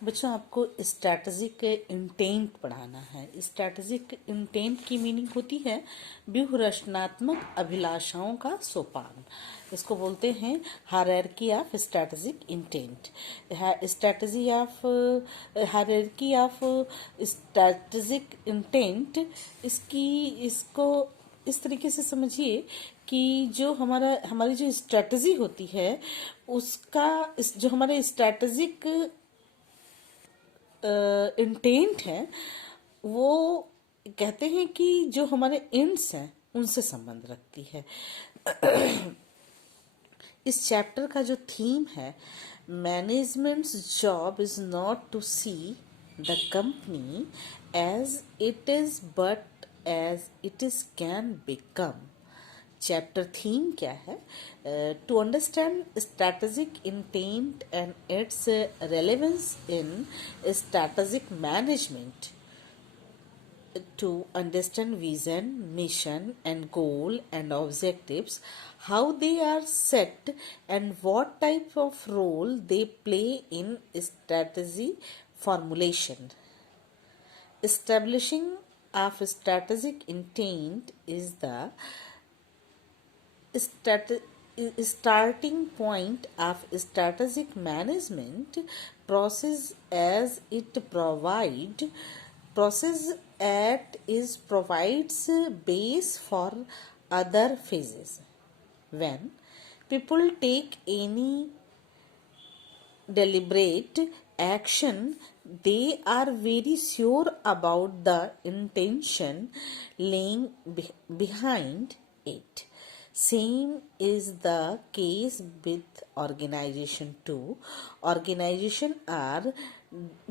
बच्चों, आपको strategic intent पढ़ाना है। स्ट्रैटेजिक इंटेंट की मीनिंग होती है व्यूह रचनात्मक अभिलाषाओं का सोपान। इसको बोलते हैं hierarchy of strategic intent. Hierarchy of strategic intent, इसको इस तरीके से समझिए कि जो हमारी जो स्ट्रैटेजी होती है उसका जो हमारे स्ट्रैटेजिक इंटेंट है वो कहते हैं कि जो हमारे एंड्स हैं उनसे संबंध रखती है। इस चैप्टर का जो थीम है, management's job is not to see the company as it is but as it is can become. Chapter theme क्या है? To understand strategic intent and its relevance in strategic management, to understand vision, mission, and goal and objectives, how they are set, and what type of role they play in strategy formulation. Establishing of strategic intent is the starting point of strategic management process, as it provides base for other phases. When people take any deliberate action, they are very sure about the intention lying behind it. Same is the case with organization too. Organization are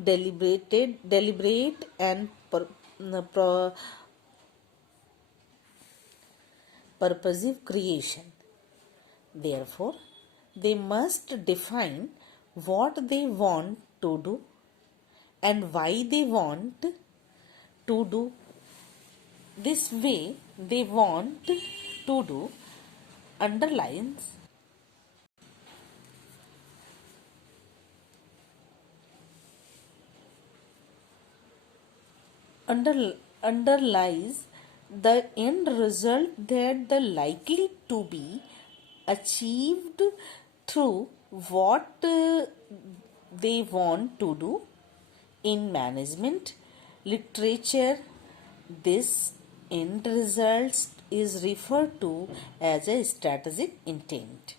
deliberate and purposive creation. Therefore, they must define what they want to do and why they want to do. This way they want to do underlines underlies the end result that the likely to be achieved through what they want to do. In management literature, this end result is referred to as a strategic intent.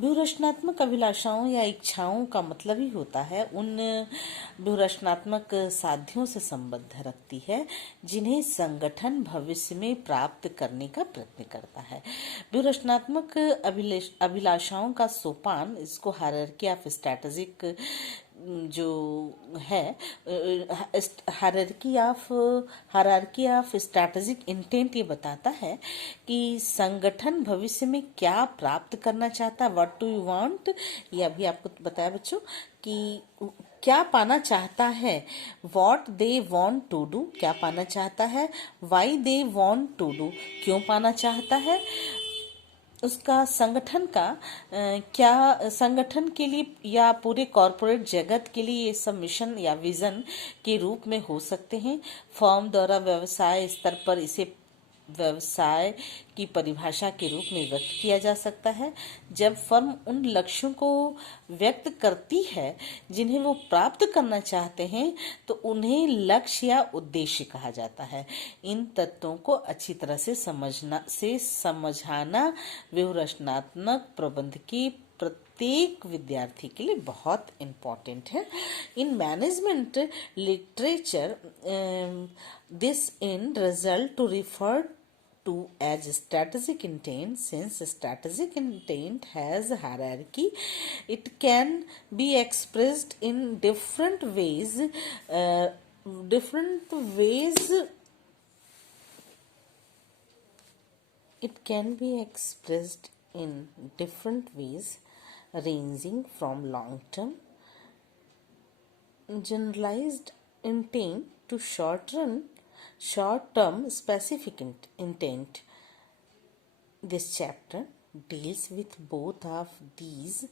व्यूहरचनात्मक अभिलाषाओं या इच्छाओं का मतलब ही होता है उन व्यूहरचनात्मक साध्यों से संबंध रखती है जिन्हें संगठन भविष्य में प्राप्त करने का प्रयत्न करता है। व्यूहरचनात्मक अभिलाषाओं का सोपान, इसको हायरार्की ऑफ स्ट्रैटेजिक जो है, हायरार्की ऑफ स्ट्रैटेजिक इंटेंट ये बताता है कि संगठन भविष्य में क्या प्राप्त करना चाहता है, व्हाट डू यू वांट। ये अभी आपको बताया बच्चों कि क्या पाना चाहता है, what they want to do, क्या पाना चाहता है, why they want to do, क्यों पाना चाहता है, उसका संगठन का क्या संगठन के लिए या पूरे कॉरपोरेट जगत के लिए ये सब मिशन या विजन के रूप में हो सकते हैं। फर्म द्वारा व्यवसाय स्तर पर इसे व्यवसाय की परिभाषा के रूप में व्यक्त किया जा सकता है। जब फर्म उन लक्ष्यों को व्यक्त करती है जिन्हें वो प्राप्त करना चाहते हैं तो उन्हें लक्ष्य या उद्देश्य कहा जाता है। इन तत्वों को अच्छी तरह से समझाना व्यूहरचनात्मक प्रबंध की प्रत्येक विद्यार्थी के लिए बहुत इम्पोर्टेंट है। In management literature this and result to refer to as strategic intent. Since strategic intent has hierarchy, it can be expressed in different ways it can be expressed in different ways, ranging from long term generalized intent to short-term specific intent. This chapter deals with both of these,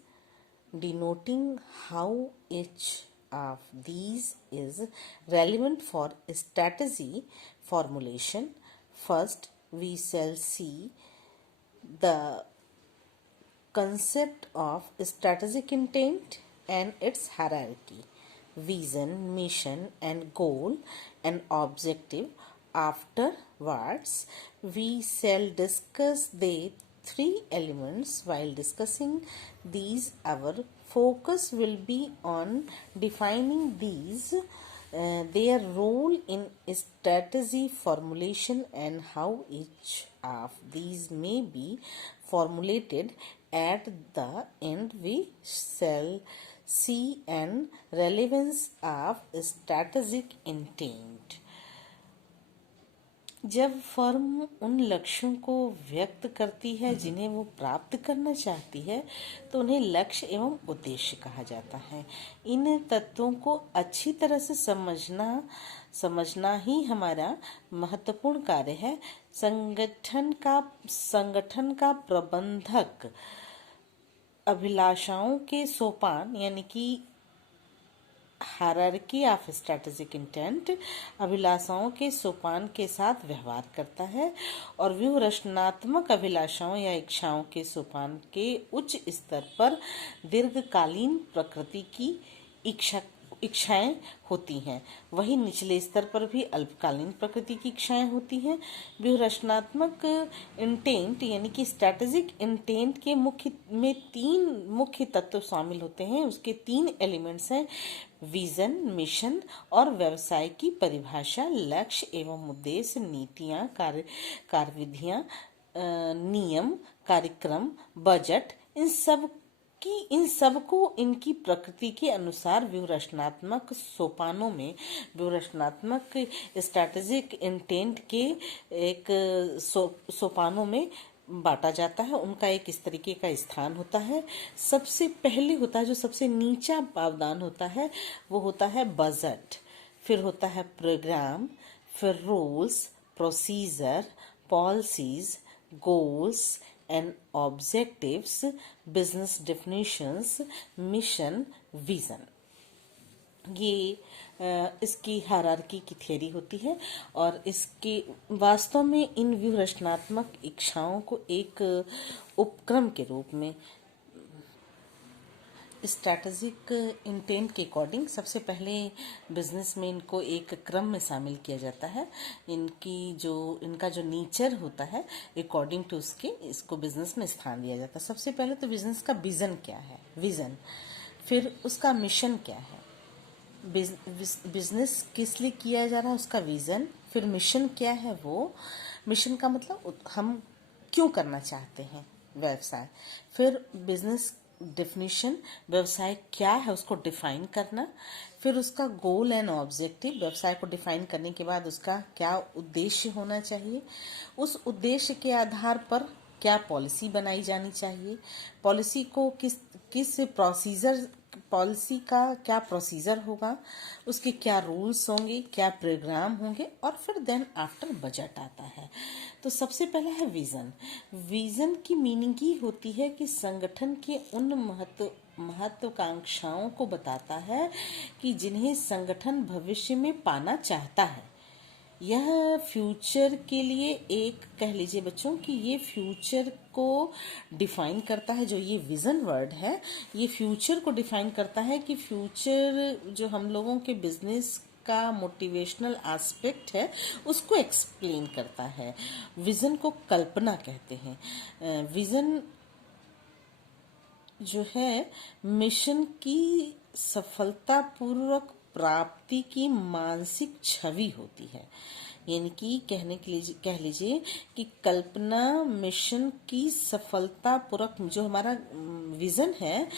denoting how each of these is relevant for strategy formulation. First, we shall see the concept of strategic intent and its hierarchy, vision, mission, and goal and objective. Afterwards, we shall discuss the three elements. While discussing these, our focus will be on defining these, their role in strategy formulation, and how each of these may be formulated. At the end, we shall see an relevance of strategic intent. जब firm उन लक्ष्यों को व्यक्त करती है जिन्हें वो प्राप्त करना चाहती है, तो उन्हें लक्ष्य एवं उद्देश्य कहा जाता है। इन तत्वों को अच्छी तरह से समझना ही हमारा महत्वपूर्ण कार्य है। संगठन का प्रबंधक अभिलाषाओं के सोपान यानी कि हायरार्की ऑफ स्ट्रैटेजिक इंटेंट, अभिलाषाओं के सोपान के साथ व्यवहार करता है और व्यूह रचनात्मक अभिलाषाओं या इच्छाओं के सोपान के उच्च स्तर पर दीर्घकालीन प्रकृति की इच्छाएं होती हैं, वही निचले स्तर पर भी अल्पकालीन प्रकृति की इच्छाएं होती हैं। व्यूह रचनात्मक इंटेंट यानी कि स्ट्रैटेजिक इंटेंट के तीन मुख्य तत्व शामिल होते हैं। उसके तीन एलिमेंट्स हैं: विजन, मिशन और व्यवसाय की परिभाषा, लक्ष्य एवं उद्देश्य, नीतियां, कार्यविधियां, नियम, कार्यक्रम, बजट। इन सब को इनकी प्रकृति के अनुसार व्यूहरचनात्मक सोपानों में, व्यूहरचनात्मक स्ट्रैटेजिक इंटेंट के एक सोपानों में बांटा जाता है। उनका एक इस तरीके का स्थान होता है। सबसे पहले होता है, जो सबसे नीचा पावदान होता है, वो होता है बजट, फिर होता है प्रोग्राम, फिर rules, procedure, policies, goals and objectives, business definitions, mission, vision. ये इसकी हायरार्की की थियरी होती है और इसके वास्तव में इन व्यूहरचनात्मक इच्छाओं को एक उपक्रम के रूप में स्ट्रैटेजिक इंटेंट के अकॉर्डिंग सबसे पहले बिजनेस में इनको एक क्रम में शामिल किया जाता है। इनका जो नेचर होता है अकॉर्डिंग टू उसके इसको बिजनेस में स्थान दिया जाता है। सबसे पहले तो बिजनेस का विजन क्या है, विजन, फिर उसका मिशन क्या है, बिजनेस किस लिए किया जा रहा है उसका विजन, फिर मिशन क्या है, वो मिशन का मतलब हम क्यों करना चाहते हैं व्यवसाय, फिर बिजनेस डेफिनेशन, व्यवसाय क्या है उसको डिफाइन करना, फिर उसका गोल एंड ऑब्जेक्टिव, व्यवसाय को डिफाइन करने के बाद उसका क्या उद्देश्य होना चाहिए, उस उद्देश्य के आधार पर क्या पॉलिसी बनाई जानी चाहिए, पॉलिसी को किस प्रोसीजर, पॉलिसी का क्या प्रोसीजर होगा, उसके क्या रूल्स होंगे, क्या प्रोग्राम होंगे, और फिर देन आफ्टर बजट आता है। तो सबसे पहला है विजन। विजन की मीनिंग ही होती है कि संगठन के उन महत्वाकांक्षाओं को बताता है कि जिन्हें संगठन भविष्य में पाना चाहता है। यह फ्यूचर के लिए एक, कह लीजिए बच्चों कि ये फ्यूचर को डिफाइन करता है। जो ये विजन वर्ड है, ये फ्यूचर को डिफाइन करता है कि फ्यूचर जो हम लोगों के बिजनेस का मोटिवेशनल एस्पेक्ट है उसको एक्सप्लेन करता है। विजन को कल्पना कहते हैं। विजन जो है मिशन की सफलतापूर्वक प्राप्ति की मानसिक छवि होती है। यानी कि कह लीजिए कि कल्पना मिशन की सफलतापूर्वक, जो हमारा विजन है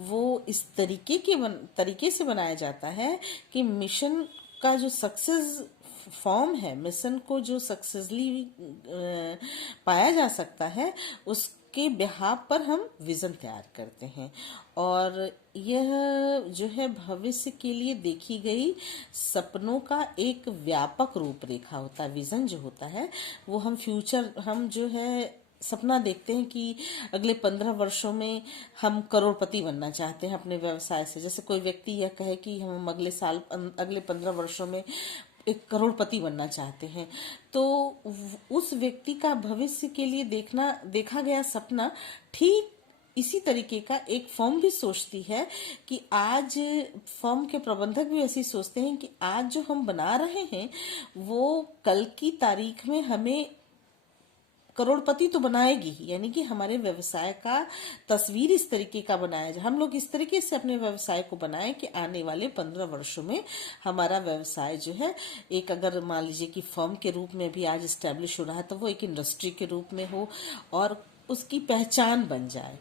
वो इस तरीके से बनाया जाता है कि मिशन का जो सक्सेस फॉर्म है, मिशन को जो सक्सेसफुली पाया जा सकता है उसके बिहाफ पर हम विजन तैयार करते हैं। और यह जो है भविष्य के लिए देखी गई सपनों का एक व्यापक रूपरेखा होता है। विजन जो होता है वो हम जो है सपना देखते हैं कि अगले 15 वर्षों में हम करोड़पति बनना चाहते हैं अपने व्यवसाय से। जैसे कोई व्यक्ति यह कहे कि हम अगले 15 वर्षों में एक करोड़पति बनना चाहते हैं, तो उस व्यक्ति का भविष्य के लिए देखा गया सपना ठीक इसी तरीके का एक फर्म भी सोचती है कि आज फर्म के प्रबंधक भी ऐसी सोचते हैं कि आज जो हम बना रहे हैं वो कल की तारीख में हमें करोड़पति तो बनाएगी ही। यानी कि हमारे व्यवसाय का तस्वीर इस तरीके का बनाया जाए, हम लोग इस तरीके से अपने व्यवसाय को बनाएं कि आने वाले 15 वर्षों में हमारा व्यवसाय जो है एक, अगर मान लीजिए कि फर्म के रूप में भी आज स्टैब्लिश हो रहा है, तो वो एक इंडस्ट्री के रूप में हो और उसकी पहचान बन जाए।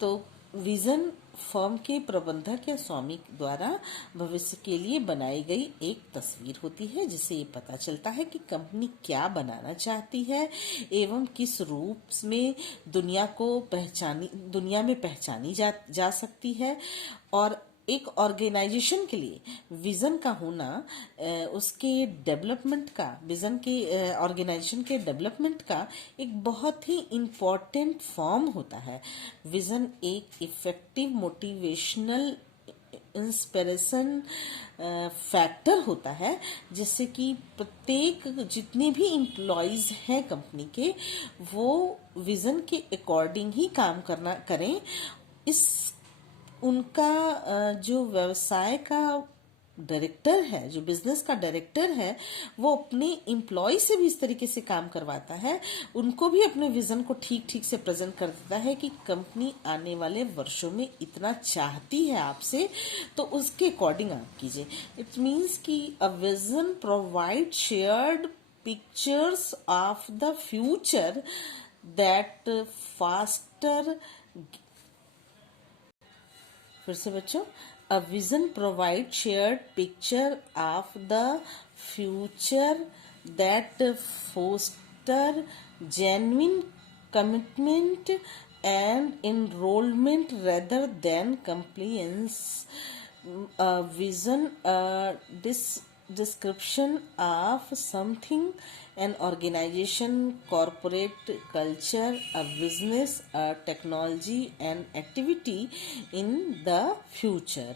तो विजन फर्म के प्रबंधक या स्वामी द्वारा भविष्य के लिए बनाई गई एक तस्वीर होती है, जिससे ये पता चलता है कि कंपनी क्या बनाना चाहती है एवं किस रूप में दुनिया में पहचानी जा सकती है। और एक ऑर्गेनाइजेशन के लिए विजन का होना उसके डेवलपमेंट का, विजन के ऑर्गेनाइजेशन के डेवलपमेंट का एक बहुत ही इम्पोर्टेंट फॉर्म होता है। विजन एक इफेक्टिव मोटिवेशनल इंस्पिरेशन फैक्टर होता है, जिससे कि प्रत्येक जितने भी एम्प्लॉयज हैं कंपनी के, वो विजन के अकॉर्डिंग ही काम करें। इस उनका जो व्यवसाय का डायरेक्टर है, जो बिजनेस का डायरेक्टर है, वो अपने एम्प्लॉय से भी इस तरीके से काम करवाता है, उनको भी अपने विजन को ठीक ठीक से प्रेजेंट कर देता है कि कंपनी आने वाले वर्षों में इतना चाहती है आपसे, तो उसके अकॉर्डिंग आप कीजिए। इट मीन्स कि a vision provide shared pictures of the future that faster. फिर से बच्चों, a vision provide shared picture of the future that foster genuine commitment and enrollment rather than compliance. A vision, description of something, an organization, corporate culture, a business, a technology, an activity in the future.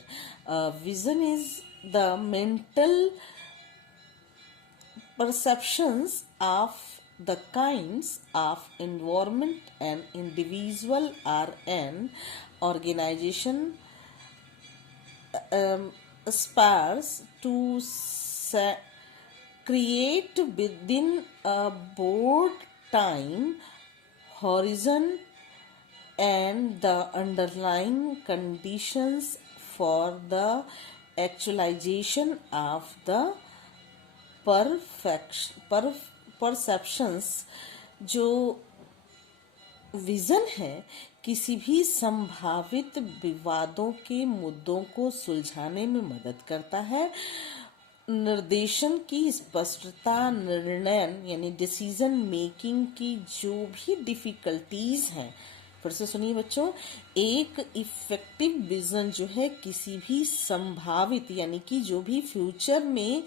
Vision is the mental perceptions of the kinds of environment an individual or an organization aspires to create within a broad time horizon and the underlying conditions for the actualization of the perceptions. जो vision है किसी भी संभावित विवादों के मुद्दों को सुलझाने में मदद करता है। निर्देशन की स्पष्टता, निर्णय यानी डिसीजन मेकिंग की जो भी डिफिकल्टीज हैं, फिर से सुनिए बच्चों, एक इफेक्टिव विजन जो है किसी भी संभावित यानी कि जो भी फ्यूचर में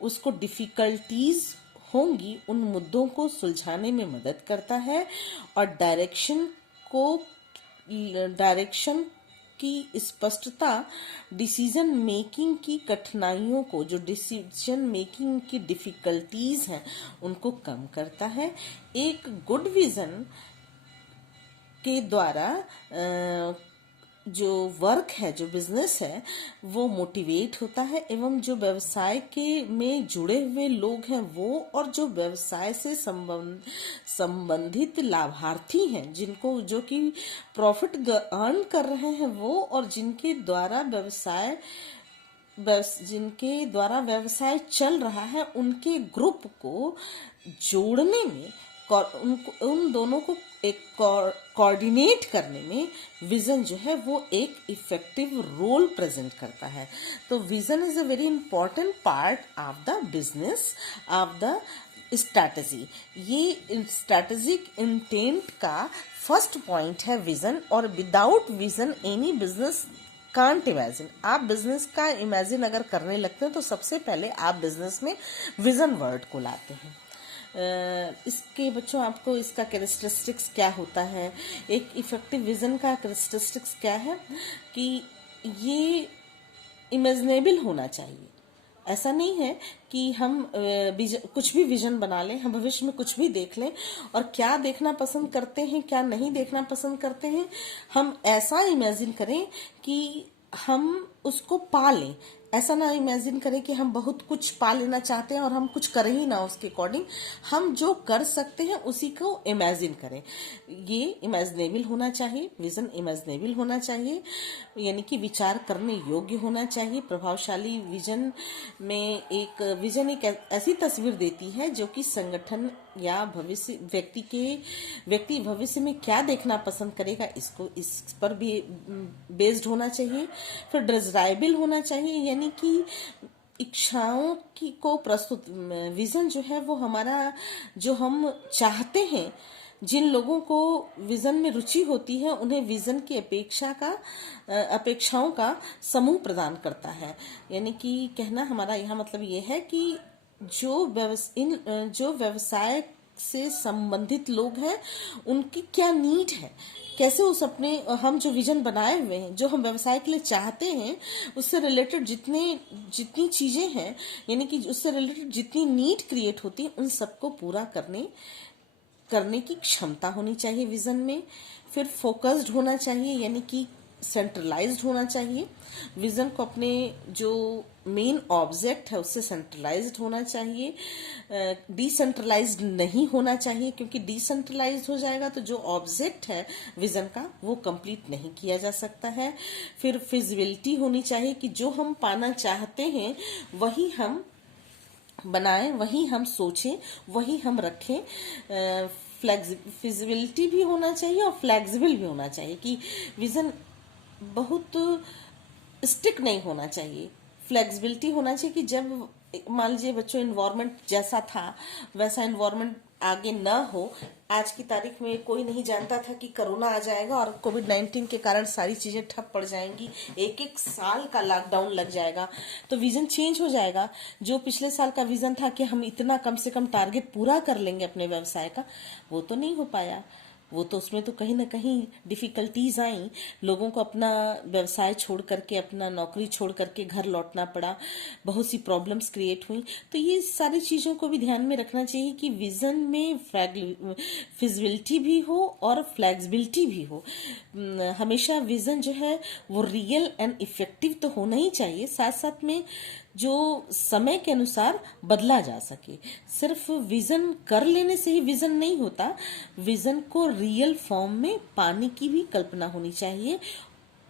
उसको डिफिकल्टीज होंगी उन मुद्दों को सुलझाने में मदद करता है और डायरेक्शन की स्पष्टता, डिसीजन मेकिंग की कठिनाइयों को, जो डिसीजन मेकिंग की डिफिकल्टीज हैं उनको कम करता है। एक गुड विजन के द्वारा जो वर्क है, जो बिजनेस है, वो मोटिवेट होता है एवं जो व्यवसाय के में जुड़े हुए लोग हैं वो, और जो व्यवसाय से संबंधित लाभार्थी हैं, जिनको जो कि प्रॉफिट अर्न कर रहे हैं वो, और जिनके द्वारा व्यवसाय चल रहा है, उनके ग्रुप को जोड़ने में, उन दोनों को एक कोऑर्डिनेट करने में विजन जो है वो एक इफेक्टिव रोल प्रेजेंट करता है। तो vision is a very important part of the business, of the strategy. ये स्ट्रैटेजिक इंटेंट का फर्स्ट पॉइंट है विजन, और without vision any business can't imagine. आप बिजनेस का इमेजिन अगर करने लगते हैं तो सबसे पहले आप बिजनेस में विजन वर्ड को लाते हैं। इसके बच्चों आपको इसका कैरेक्टरिस्टिक्स क्या होता है, एक इफेक्टिव विजन का कैरेक्टरिस्टिक्स क्या है कि ये इमेजिनेबल होना चाहिए। ऐसा नहीं है कि हम कुछ भी विजन बना लें, हम भविष्य में कुछ भी देख लें और क्या देखना पसंद करते हैं क्या नहीं देखना पसंद करते हैं, हम ऐसा इमेजिन करें कि हम उसको पा लें। ऐसा ना इमेजिन करें कि हम बहुत कुछ पा लेना चाहते हैं और हम कुछ करें ही ना उसके अकॉर्डिंग। हम जो कर सकते हैं उसी को इमेजिन करें। ये इमेजिनेबल होना चाहिए, विजन इमेजिनेबल होना चाहिए, यानी कि विचार करने योग्य होना चाहिए। प्रभावशाली विजन में विजन एक ऐसी तस्वीर देती है जो कि संगठन या व्यक्ति भविष्य में क्या देखना पसंद करेगा इस पर भी बेस्ड होना चाहिए। फिर डिजायरेबल होना चाहिए, यानी कि इच्छाओं की को प्रस्तुत विजन जो है वो हमारा, जो हम चाहते हैं, जिन लोगों को विजन में रुचि होती है उन्हें विजन की अपेक्षाओं का समूह प्रदान करता है। यानी कि कहना हमारा यहाँ मतलब ये है कि जो व्यवसाय से संबंधित लोग हैं उनकी क्या नीड है, कैसे हम जो विजन बनाए हुए हैं, जो हम व्यवसाय के लिए चाहते हैं, उससे रिलेटेड जितनी चीजें हैं, यानी कि उससे रिलेटेड जितनी नीड क्रिएट होती है, उन सबको पूरा करने की क्षमता होनी चाहिए विजन में। फिर फोकस्ड होना चाहिए, यानी कि सेंट्रलाइज्ड होना चाहिए। विजन को अपने जो मेन ऑब्जेक्ट है उससे सेंट्रलाइज्ड होना चाहिए, डिसेंट्रलाइज्ड नहीं होना चाहिए, क्योंकि डिसेंट्रलाइज्ड हो जाएगा तो जो ऑब्जेक्ट है विजन का वो कंप्लीट नहीं किया जा सकता है। फिर फिजिबिलिटी होनी चाहिए कि जो हम पाना चाहते हैं वही हम बनाएं, वही हम सोचें, वही हम रखें। फिजिबिलिटी भी होना चाहिए और फ्लेक्सिबल भी होना चाहिए कि विजन बहुत स्टिक नहीं होना चाहिए। फ्लेक्सिबिलिटी होना चाहिए कि जब मान लीजिए बच्चों इन्वायरमेंट जैसा था वैसा इन्वायरमेंट आगे न हो। आज की तारीख में कोई नहीं जानता था कि कोरोना आ जाएगा और कोविड-19 के कारण सारी चीजें ठप पड़ जाएंगी, एक एक साल का लॉकडाउन लग जाएगा, तो विजन चेंज हो जाएगा। जो पिछले साल का विजन था कि हम इतना कम से कम टारगेट पूरा कर लेंगे अपने व्यवसाय का, वो तो नहीं हो पाया। वो तो उसमें तो कहीं ना कहीं डिफिकल्टीज आई, लोगों को अपना व्यवसाय छोड़ करके, अपना नौकरी छोड़ करके घर लौटना पड़ा, बहुत सी प्रॉब्लम्स क्रिएट हुई। तो ये सारी चीज़ों को भी ध्यान में रखना चाहिए कि विजन में फिजिबिलिटी भी हो और फ्लेक्सिबिलिटी भी हो। हमेशा विजन जो है वो रियल एंड इफेक्टिव तो होना ही चाहिए, साथ साथ में जो समय के अनुसार बदला जा सके। सिर्फ विजन कर लेने से ही विजन नहीं होता, विजन को रियल फॉर्म में पाने की भी कल्पना होनी चाहिए।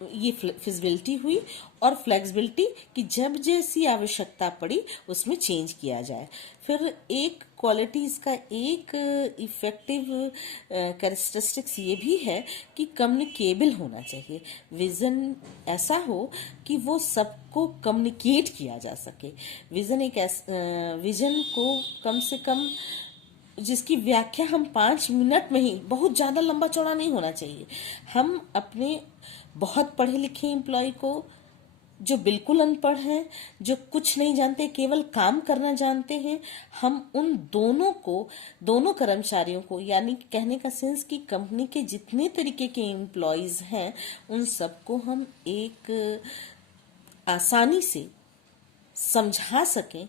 ये फिजिबिलिटी हुई और फ्लेक्सिबिलिटी कि जब जैसी आवश्यकता पड़ी उसमें चेंज किया जाए। फिर एक क्वालिटी इसका एक इफेक्टिव कैरेक्टरिस्टिक्स ये भी है कि कम्युनिकेबल होना चाहिए। विजन ऐसा हो कि वो सबको कम्युनिकेट किया जा सके। विजन को कम से कम जिसकी व्याख्या हम 5 मिनट में ही, बहुत ज़्यादा लंबा चौड़ा नहीं होना चाहिए। हम अपने बहुत पढ़े लिखे एम्प्लॉय को, जो बिल्कुल अनपढ़ हैं, जो कुछ नहीं जानते, केवल काम करना जानते हैं, हम उन दोनों कर्मचारियों को, यानी कहने का सेंस कि कंपनी के जितने तरीके के एम्प्लॉयज हैं उन सबको हम एक आसानी से समझा सकें,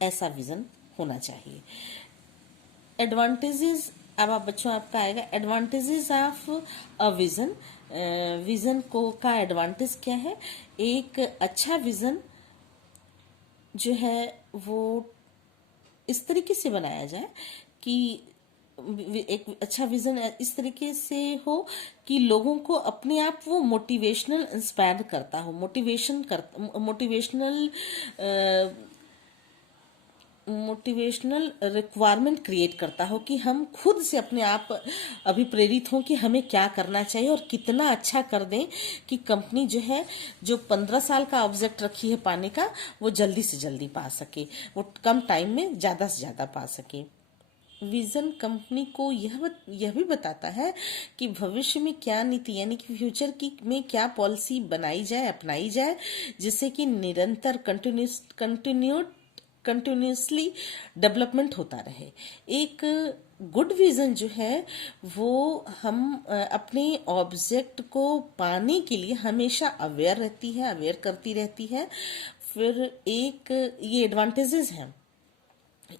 ऐसा विजन होना चाहिए। एडवांटेजेस, अब आप बच्चों आपका आएगा advantages of a vision. Vision को का एडवांटेज क्या है? एक अच्छा विजन जो है वो इस तरीके से बनाया जाए कि एक अच्छा विजन इस तरीके से हो कि लोगों को अपने आप वो मोटिवेशनल इंस्पायर करता हो, मोटिवेशनल रिक्वायरमेंट क्रिएट करता हो कि हम खुद से अपने आप अभिप्रेरित हों कि हमें क्या करना चाहिए और कितना अच्छा कर दें कि कंपनी जो है, जो 15 साल का ऑब्जेक्ट रखी है पाने का, वो जल्दी से जल्दी पा सके, वो कम टाइम में ज़्यादा से ज़्यादा पा सके। विजन कंपनी को यह भी बताता है कि भविष्य में क्या नीति, यानी कि फ्यूचर की में क्या पॉलिसी बनाई जाए, अपनाई जाए, जिससे कि निरंतर कंटिन्यूड कंटिन्यूसली डेवलपमेंट होता रहे। एक गुड विजन जो है वो हम अपने ऑब्जेक्ट को पाने के लिए हमेशा अवेयर रहती है, अवेयर करती रहती है। फिर एक ये एडवांटेजेस हैं।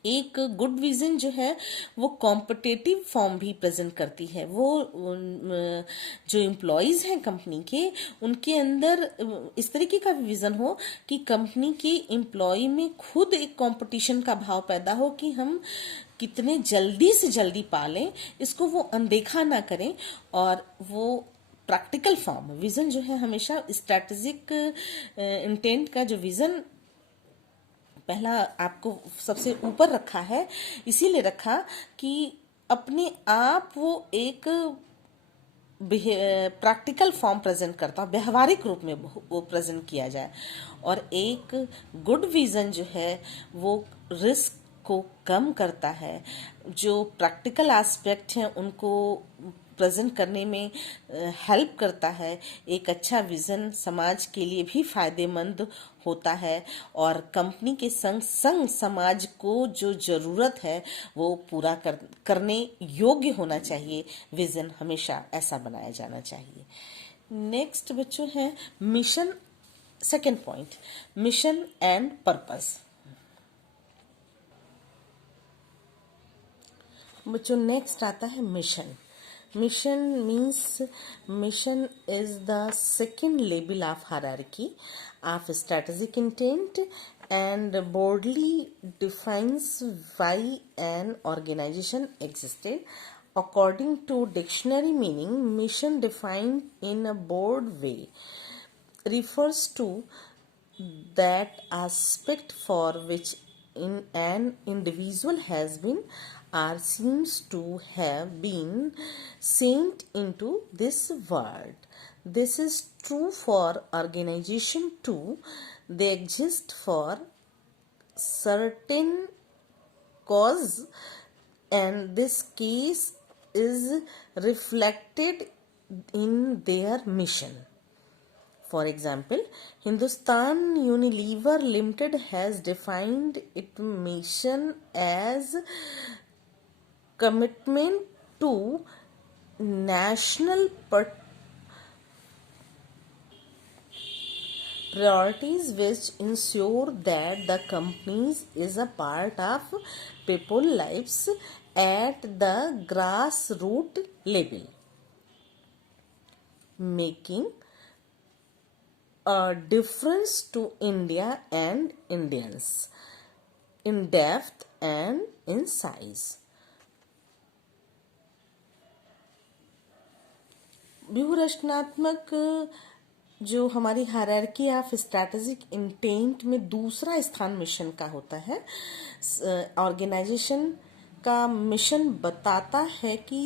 एक गुड विजन जो है वो कॉम्पिटेटिव फॉर्म भी प्रेजेंट करती है। वो जो एम्प्लॉयज हैं कंपनी के, उनके अंदर इस तरीके का विजन हो कि कंपनी के एम्प्लॉय में खुद एक कंपटीशन का भाव पैदा हो कि हम कितने जल्दी से जल्दी पालें, इसको वो अनदेखा ना करें। और वो प्रैक्टिकल फॉर्म विजन जो है हमेशा स्ट्रैटेजिक इंटेंट का जो विजन पहला आपको सबसे ऊपर रखा है, इसीलिए रखा कि अपने आप वो एक प्रैक्टिकल फॉर्म प्रेजेंट करता, व्यवहारिक रूप में वो प्रेजेंट किया जाए। और एक गुड विजन जो है वो रिस्क को कम करता है। जो प्रैक्टिकल एस्पेक्ट हैं उनको प्रेजेंट करने में हेल्प करता है। एक अच्छा विजन समाज के लिए भी फायदेमंद होता है और कंपनी के संग संग समाज को जो जरूरत है वो पूरा करने योग्य होना चाहिए। विजन हमेशा ऐसा बनाया जाना चाहिए। नेक्स्ट बच्चों है mission. Second point, mission and purpose. बच्चों नेक्स्ट आता है mission. Mission means mission is the second level of hierarchy of strategic intent and broadly defines why an organization existed. According to dictionary meaning, mission defined in a broad way refers to that aspect for which an individual has been or seems to have been sent into this world. This is true for organization too. They exist for certain cause, and this case is reflected in their mission. For example, Hindustan Unilever Limited has defined its mission as commitment to national priorities which ensure that the company is a part of people's lives at the grassroots level, making a difference to India and Indians in depth and in size. व्यूह-रचनात्मक जो हमारी hierarchy of strategic intent में दूसरा स्थान mission का होता है। Organisation का mission बताता है कि